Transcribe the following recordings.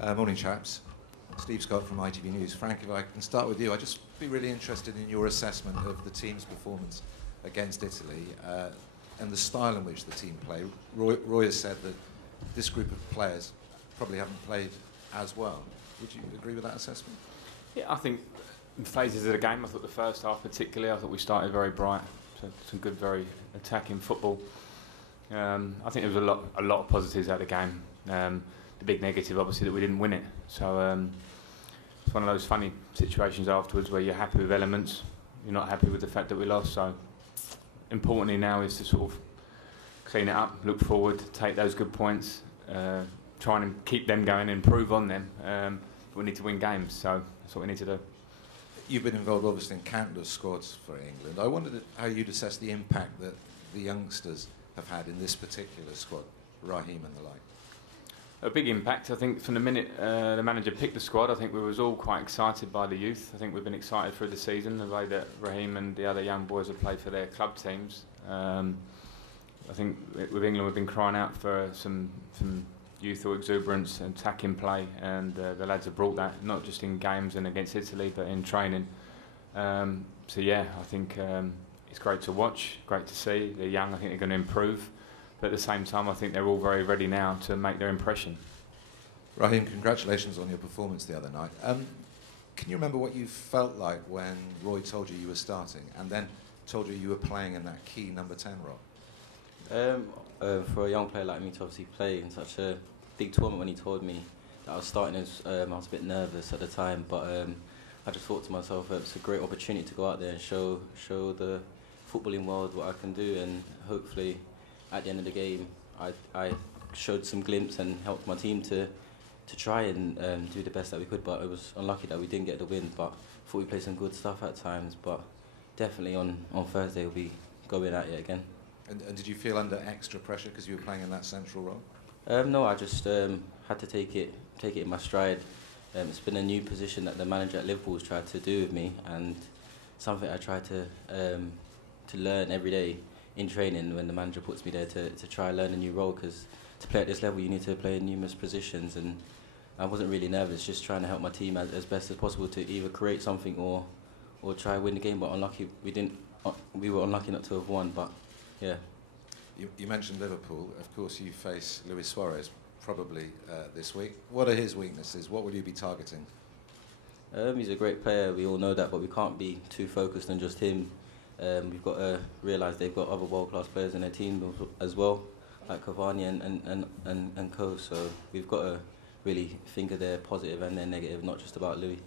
Morning, chaps. Steve Scott from ITV News. Frank, if I can start with you, I'd just be really interested in your assessment of the team's performance against Italy and the style in which the team play. Roy has said that this group of players probably haven't played as well. Would you agree with that assessment? Yeah, I think in phases of the game, I thought the first half particularly, I thought we started very bright, so some good, very attacking football. I think there was a lot of positives out of the game. The big negative, obviously, that we didn't win it. So it's one of those funny situations afterwards where you're happy with elements, you're not happy with the fact that we lost. So importantly now is to sort of clean it up, look forward, take those good points, try and keep them going, improve on them. But we need to win games, so that's what we need to do. You've been involved, obviously, in countless squads for England. I wondered how you'd assess the impact that the youngsters have had in this particular squad, Raheem and the like. A big impact. I think from the minute the manager picked the squad, I think we was all quite excited by the youth. I think we've been excited through the season, the way that Raheem and the other young boys have played for their club teams. I think with England we've been crying out for some youthful exuberance and attacking play, and the lads have brought that, not just in games and against Italy, but in training. So yeah, I think it's great to watch, great to see. They're young, I think they're going to improve. But at the same time, I think they're all very ready now to make their impression. Raheem, congratulations on your performance the other night. Can you remember what you felt like when Roy told you were starting and then told you were playing in that key number 10 role? For a young player like me to obviously play in such a big tournament, when he told me that I was starting, I was a bit nervous at the time, but I just thought to myself, it's a great opportunity to go out there and show the footballing world what I can do, and hopefully at the end of the game I showed some glimpse and helped my team to try and do the best that we could. But it was unlucky that we didn't get the win, but I thought we played some good stuff at times. But definitely on Thursday we'll be going at it again. And did you feel under extra pressure because you were playing in that central role? No, I just had to take it in my stride. It's been a new position that the manager at Liverpool has tried to do with me, and something I try to learn every day in training when the manager puts me there to try and learn a new role, because to play at this level you need to play in numerous positions, and I wasn't really nervous, just trying to help my team as best as possible to either create something or try and win the game. But unlucky we were unlucky not to have won, but yeah. You mentioned Liverpool. Of course you face Luis Suarez probably this week. What are his weaknesses? What will you be targeting? He's a great player, we all know that, but we can't be too focused on just him. We've got to realise they've got other world-class players in their team as well, like Cavani and co. So we've got to really think of their positive and their negative, not just about Louis.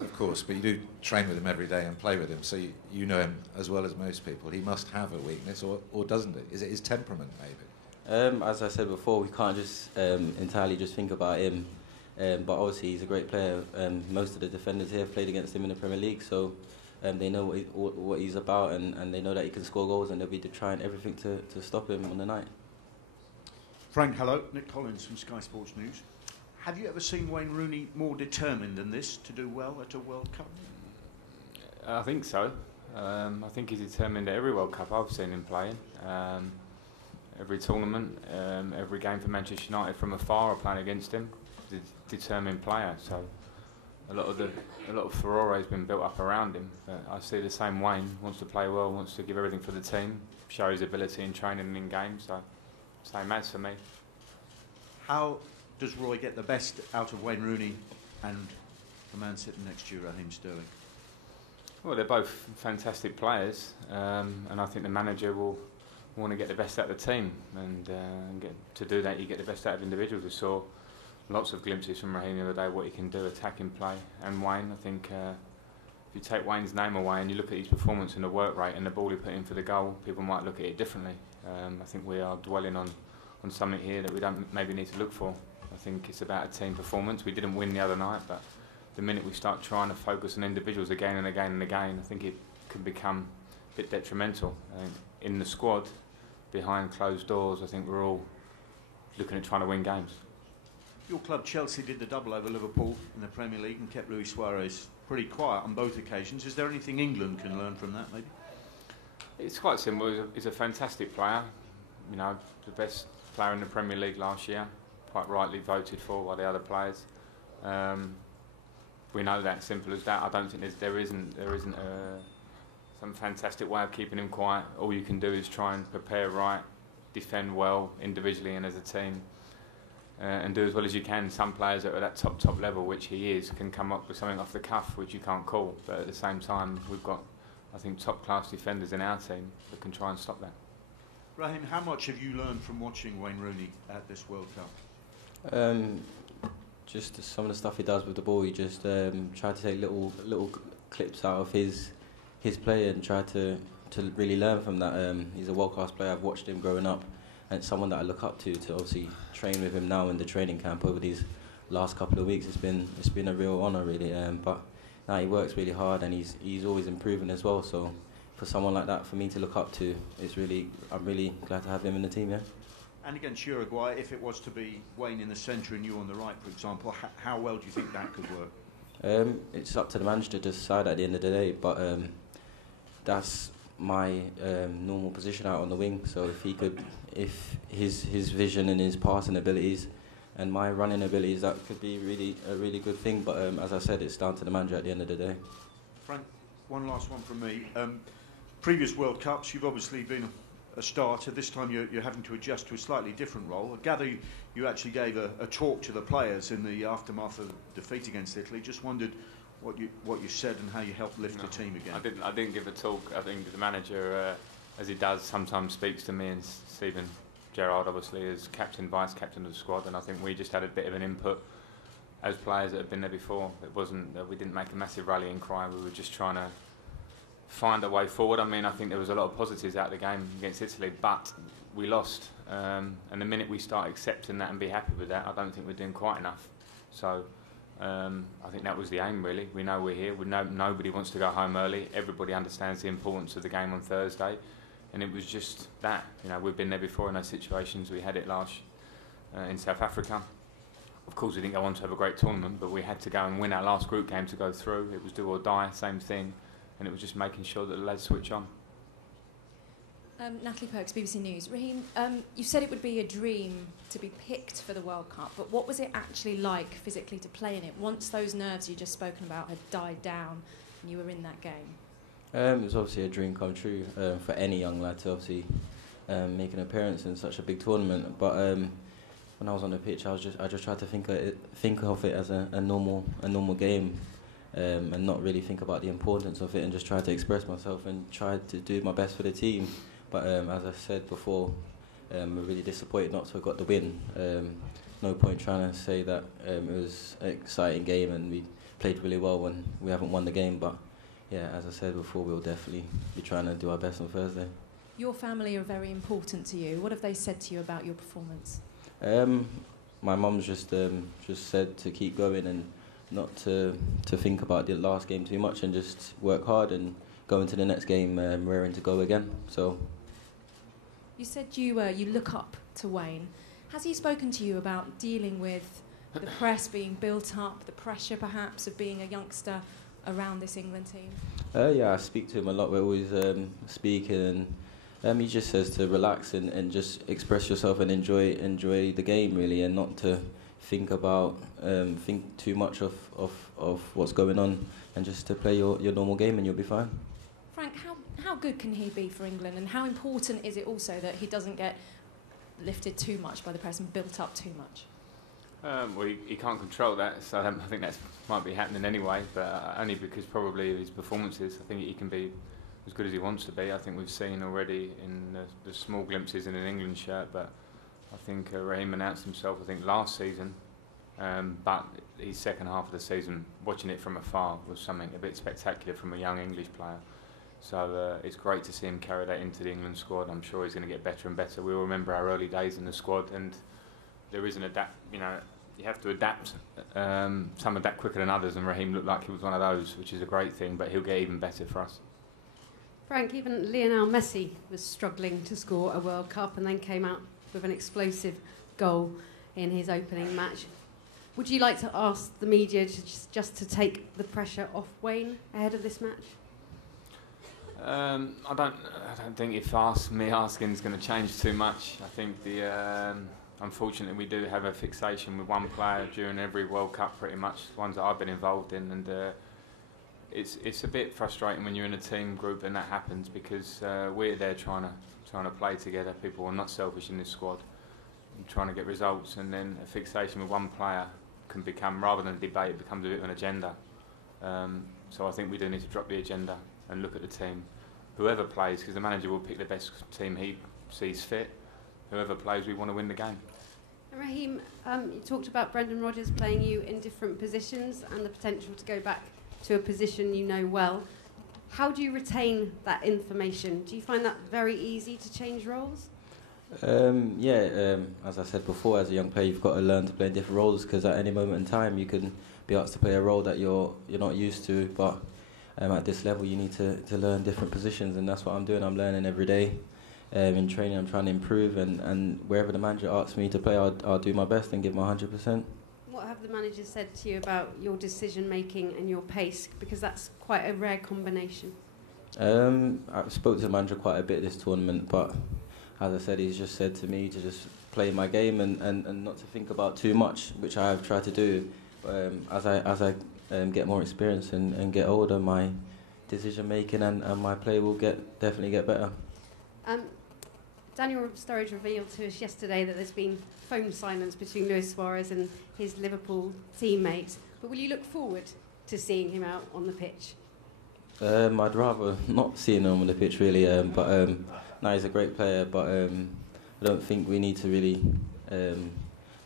Of course, but you do train with him every day and play with him, so you know him as well as most people. He must have a weakness, or doesn't it? Is it his temperament, maybe? As I said before, we can't just entirely just think about him. But obviously he's a great player. Most of the defenders here have played against him in the Premier League, so they know what he's about, and they know that he can score goals, and they'll be trying everything to stop him on the night. Frank, hello. Nick Collins from Sky Sports News. Have you ever seen Wayne Rooney more determined than this to do well at a World Cup? I think so. I think he's determined at every World Cup I've seen him playing. Every tournament, every game for Manchester United from afar are playing against him. He's a determined player, so a lot of furore has been built up around him. But I see the same Wayne wants to play well, wants to give everything for the team, show his ability in training and in games. So same as for me. How does Roy get the best out of Wayne Rooney and the man sitting next to you, Raheem Sterling? Well, they're both fantastic players, and I think the manager will want to get the best out of the team, and to do that you get the best out of individuals. We saw lots of glimpses from Raheem the other day, what he can do, attacking play, and Wayne. I think if you take Wayne's name away and you look at his performance and the work rate and the ball he put in for the goal, people might look at it differently. I think we are dwelling on something here that we don't maybe need to look for. I think it's about a team performance. We didn't win the other night, but the minute we start trying to focus on individuals again and again and again, I think it can become a bit detrimental. In the squad, behind closed doors, I think we're all looking at trying to win games. Your club Chelsea did the double over Liverpool in the Premier League and kept Luis Suarez pretty quiet on both occasions. Is there anything England can learn from that, maybe? It's quite simple. He's a fantastic player. You know, the best player in the Premier League last year, quite rightly voted for by the other players. We know that, simple as that. I don't think there isn't some fantastic way of keeping him quiet. All you can do is try and prepare right, defend well individually and as a team, and do as well as you can. Some players that are at that top level, which he is, can come up with something off the cuff which you can't call. But at the same time, we've got, I think, top class defenders in our team that can try and stop that. Raheem, how much have you learned from watching Wayne Rooney at this World Cup? Just some of the stuff he does with the ball. He just tried to take little clips out of his play and try to really learn from that. He's a world-class player. I've watched him growing up, and it's someone that I look up to obviously train with him now in the training camp over these last couple of weeks. It's been a real honour, really. But now he works really hard, and he's always improving as well. So for someone like that, for me to look up to, I'm really glad to have him in the team. Yeah. And against Uruguay, if it was to be Wayne in the centre and you on the right, for example, how well do you think that could work? It's up to the manager to decide at the end of the day, but that's my normal position out on the wing. So if his vision and his passing abilities and my running abilities, that could be a really good thing. But as I said, it's down to the manager at the end of the day. Frank, one last one from me. Previous World Cups, you've obviously been a starter. This time you're having to adjust to a slightly different role. I gather you actually gave a talk to the players in the aftermath of the defeat against Italy. Just wondered what you said and how you helped lift the team again. I didn't give a talk. I think the manager, as he does, sometimes speaks to me and Stephen Gerrard, obviously, as captain, vice captain of the squad, and I think we just had a bit of an input as players that have been there before. It wasn't we didn't make a massive rallying cry. We were just trying to find a way forward. I mean, I think there was a lot of positives out of the game against Italy, but we lost. And the minute we start accepting that and be happy with that, I don't think we're doing quite enough. So I think that was the aim, really. We know we're here. We know nobody wants to go home early. Everybody understands the importance of the game on Thursday. And it was just that. You know, we've been there before in those situations. We had it last in South Africa. Of course, we didn't go on to have a great tournament, but we had to go and win our last group game to go through. It was do or die, same thing. And it was just making sure that the lads switch on. Natalie Perks, BBC News. Raheem, you said it would be a dream to be picked for the World Cup, but what was it actually like physically to play in it once those nerves you've just spoken about had died down and you were in that game? It was obviously a dream come true for any young lad to obviously make an appearance in such a big tournament. But when I was on the pitch, I just tried to think of it as a normal game. And not really think about the importance of it, and just try to express myself and try to do my best for the team. But as I said before, we're really disappointed not to have got the win. No point trying to say that it was an exciting game and we played really well when we haven't won the game. But yeah, as I said before, we'll definitely be trying to do our best on Thursday. Your family are very important to you. What have they said to you about your performance? My mum's just said to keep going and not to think about the last game too much and just work hard and go into the next game raring to go again. So, you said you look up to Wayne. Has he spoken to you about dealing with the press being built up, the pressure perhaps of being a youngster around this England team? Yeah, I speak to him a lot. We're always speaking, and he just says to relax and just express yourself and enjoy the game, really, and not to think too much of what's going on, and just to play your normal game and you'll be fine. Frank, how good can he be for England, and how important is it also that he doesn't get lifted too much by the press and built up too much? Well, he can't control that, so I think that might be happening anyway, but only because probably of his performances. I think he can be as good as he wants to be. I think we've seen already in the small glimpses in an England shirt, but I think Raheem announced himself, I think, last season, but his second half of the season, watching it from afar, was something a bit spectacular from a young English player. So it's great to see him carry that into the England squad. I'm sure he's going to get better and better. We all remember our early days in the squad, and there is an you have to adapt. Some adapt quicker than others, and Raheem looked like he was one of those, which is a great thing, but he'll get even better for us. Frank, even Lionel Messi was struggling to score a World Cup and then came out with an explosive goal in his opening match. Would you like to ask the media just to take the pressure off Wayne ahead of this match? I don't think if me asking is going to change too much. I think unfortunately we do have a fixation with one player during every World Cup, pretty much the ones that I've been involved in, and it's a bit frustrating when you're in a team group and that happens, because we're there trying to play together. People are not selfish in this squad, and trying to get results, and then a fixation with one player can become, rather than a debate, it becomes a bit of an agenda. So I think we do need to drop the agenda and look at the team. Whoever plays, because the manager will pick the best team he sees fit. Whoever plays, we want to win the game. And Raheem, you talked about Brendan Rodgers playing you in different positions and the potential to go back to a position you know well. How do you retain that information? Do you find that very easy to change roles? As I said before, as a young player, you've got to learn to play different roles, because at any moment in time you can be asked to play a role that you're not used to. But at this level, you need to learn different positions, and that's what I'm doing. I'm learning every day. In training, I'm trying to improve, and wherever the manager asks me to play, I'll do my best and give my 100%. What have the managers said to you about your decision making and your pace? Because that's quite a rare combination. I spoke to the manager quite a bit this tournament, but as I said, he's just said to me to just play my game and not to think about too much, which I have tried to do. As I get more experience and get older, my decision making and my play will definitely get better. Daniel Sturridge revealed to us yesterday that there's been phone silence between Luis Suarez and his Liverpool teammates. But will you look forward to seeing him out on the pitch? I'd rather not see him on the pitch, really. No, he's a great player, but I don't think we need to really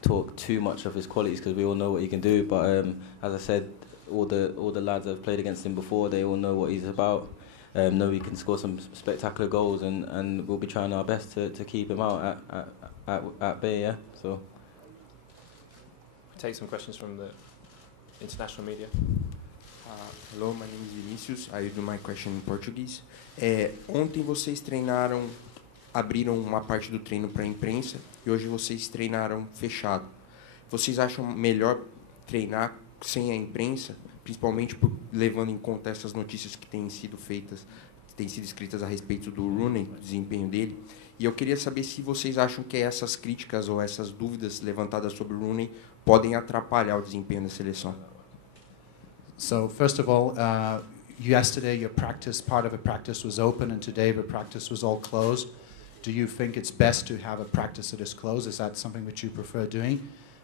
talk too much of his qualities, because we all know what he can do. But as I said, all the lads that have played against him before, they all know what he's about. Know he can score some spectacular goals, and we'll be trying our best to keep him out at bay. Yeah. So. Take some questions from the international media. Hello, my name is Vinicius. I do my question in Portuguese. Ontem vocês abriram uma parte do treino para a imprensa e hoje vocês treinaram fechado. Vocês acham melhor treinar sem a imprensa, principalmente levando em conta essas notícias que têm sido escritas a respeito do Rooney, do desempenho dele? E eu queria saber se vocês acham que essas críticas ou essas dúvidas levantadas sobre o Rooney podem atrapalhar o desempenho da seleção. So first of all, yesterday part of a practice was open, and today the practice was all closed. Do you think it's best to have a practice that is closed? Is that something that you prefer doing?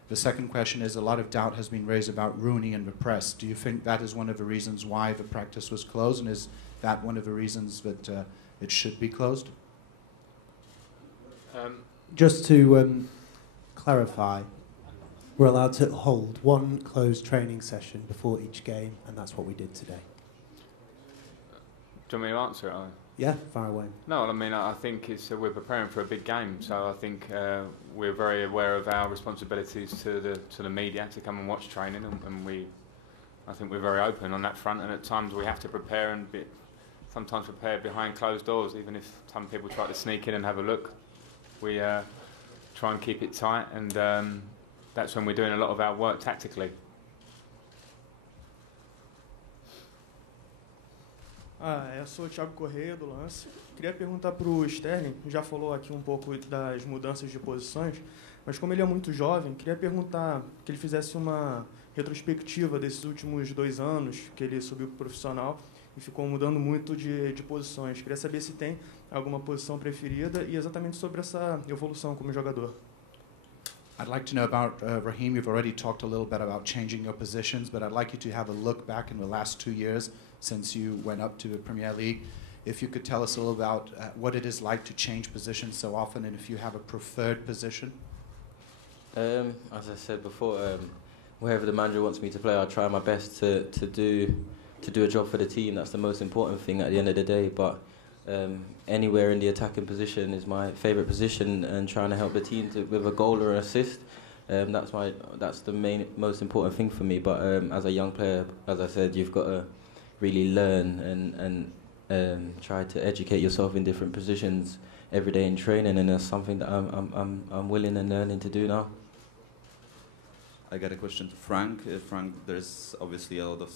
The second question is, a lot of doubt has been raised about Rooney in the press. Do you think that is one of the reasons why the practice was closed, and is that one of the reasons that it should be closed? Just to clarify, we're allowed to hold one closed training session before each game, and that's what we did today. Do you want me to answer it? Yeah, far away. No, I mean, I think we're preparing for a big game, so I think we're very aware of our responsibilities to the media to come and watch training, and I think we're very open on that front. And at times we have to prepare sometimes prepare behind closed doors, even if some people try to sneak in and have a look. We try and keep it tight, and that's when we're doing a lot of our work tactically. Eu sou o Thiago Correia, do Lance. Queria perguntar para o Sterling, já falou aqui um pouco das mudanças de posições, mas como ele é muito jovem, queria perguntar que ele fizesse uma retrospectiva desses últimos 2 anos que ele subiu para o profissional e ficou mudando muito de posições. Queria saber se tem alguma posição preferida e exatamente sobre essa evolução como jogador. I'd like to know about Raheem. You've already talked a little bit about changing your positions, but I'd like you to have a look back in the last 2 years since you went up to the Premier League. If you could tell us a little about what it is like to change positions so often, and if you have a preferred position. As I said before, wherever the manager wants me to play, I'll try my best to do a job for the team. That's the most important thing at the end of the day. But anywhere in the attacking position is my favourite position, and trying to help the team with a goal or an assist. That's the most important thing for me. But as a young player, as I said, you've got to really learn and try to educate yourself in different positions every day in training, and that's something that I'm willing and learning to do now. I got a question to Frank. Frank, there's obviously a lot of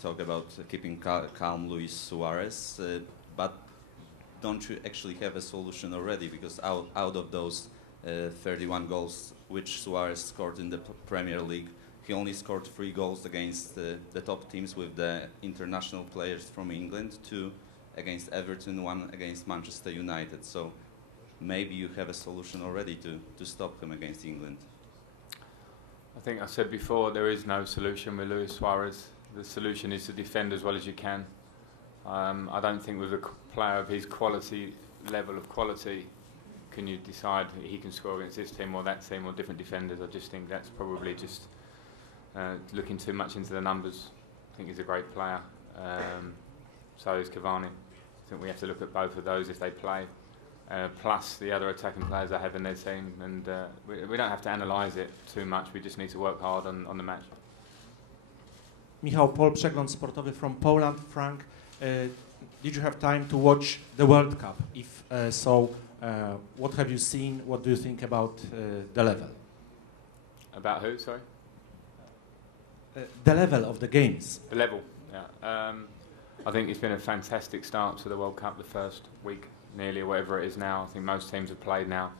talk about keeping calm Luis Suarez. but don't you actually have a solution already? Because out of those 31 goals which Suarez scored in the Premier League, he only scored 3 goals against the top teams with the international players from England, 2 against Everton, 1 against Manchester United. So maybe you have a solution already to stop him against England. I think I said before, there is no solution with Luis Suarez. The solution is to defend as well as you can. I don't think with a player of his level of quality, can you decide he can score against this team or that team or different defenders. I just think that's probably just looking too much into the numbers. I think he's a great player. So is Cavani. I think we have to look at both of those if they play, plus the other attacking players they have in their team. And we don't have to analyse it too much. We just need to work hard on the match. Michał Pol, przegląd sportowy from Poland. Frank, did you have time to watch the World Cup? If so, what have you seen? What do you think about the level? About who, sorry? The level of the games. The level, yeah. I think it's been a fantastic start to the World Cup, the first week, nearly, or whatever it is now. I think most teams have played now.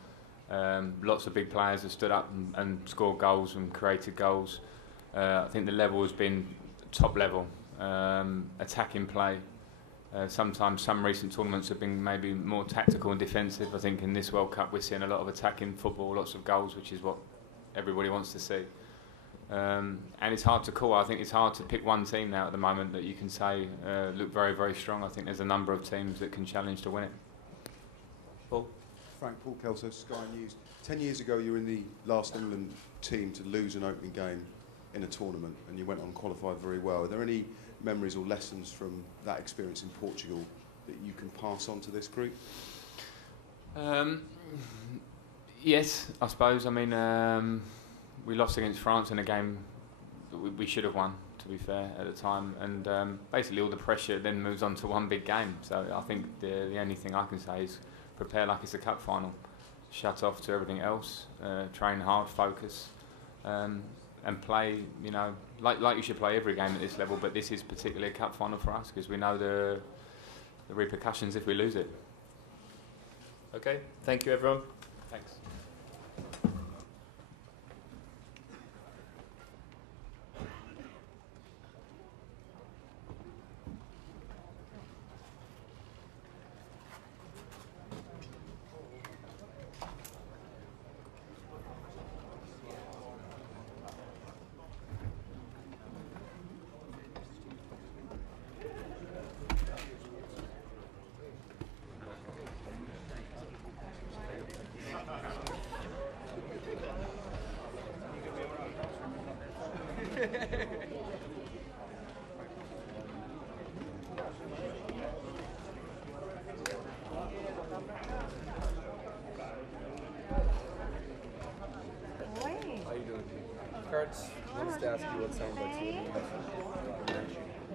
Lots of big players have stood up and scored goals and created goals. I think the level has been top level, attacking play. Sometimes some recent tournaments have been maybe more tactical and defensive. I think in this World Cup we're seeing a lot of attacking football, lots of goals, which is what everybody wants to see. And it's hard to call. I think it's hard to pick one team now at the moment that you can say look very, very strong. I think there's a number of teams that can challenge to win it. Paul? Frank, Paul Kelso, Sky News. 10 years ago you were in the last England team to lose an opening game in a tournament, and you went on qualified very well. Are there any memories or lessons from that experience in Portugal that you can pass on to this group? Yes, I suppose. I mean, we lost against France in a game that we should have won, to be fair, at the time. And basically all the pressure then moves on to one big game. So I think the only thing I can say is prepare like it's a cup final. Shut off to everything else, train hard, focus, and play, you know, like you should play every game at this level, but this is particularly a cup final for us because we know the repercussions if we lose it. Okay, thank you everyone. Thanks. Cards, I wanted to ask you what sound bites you would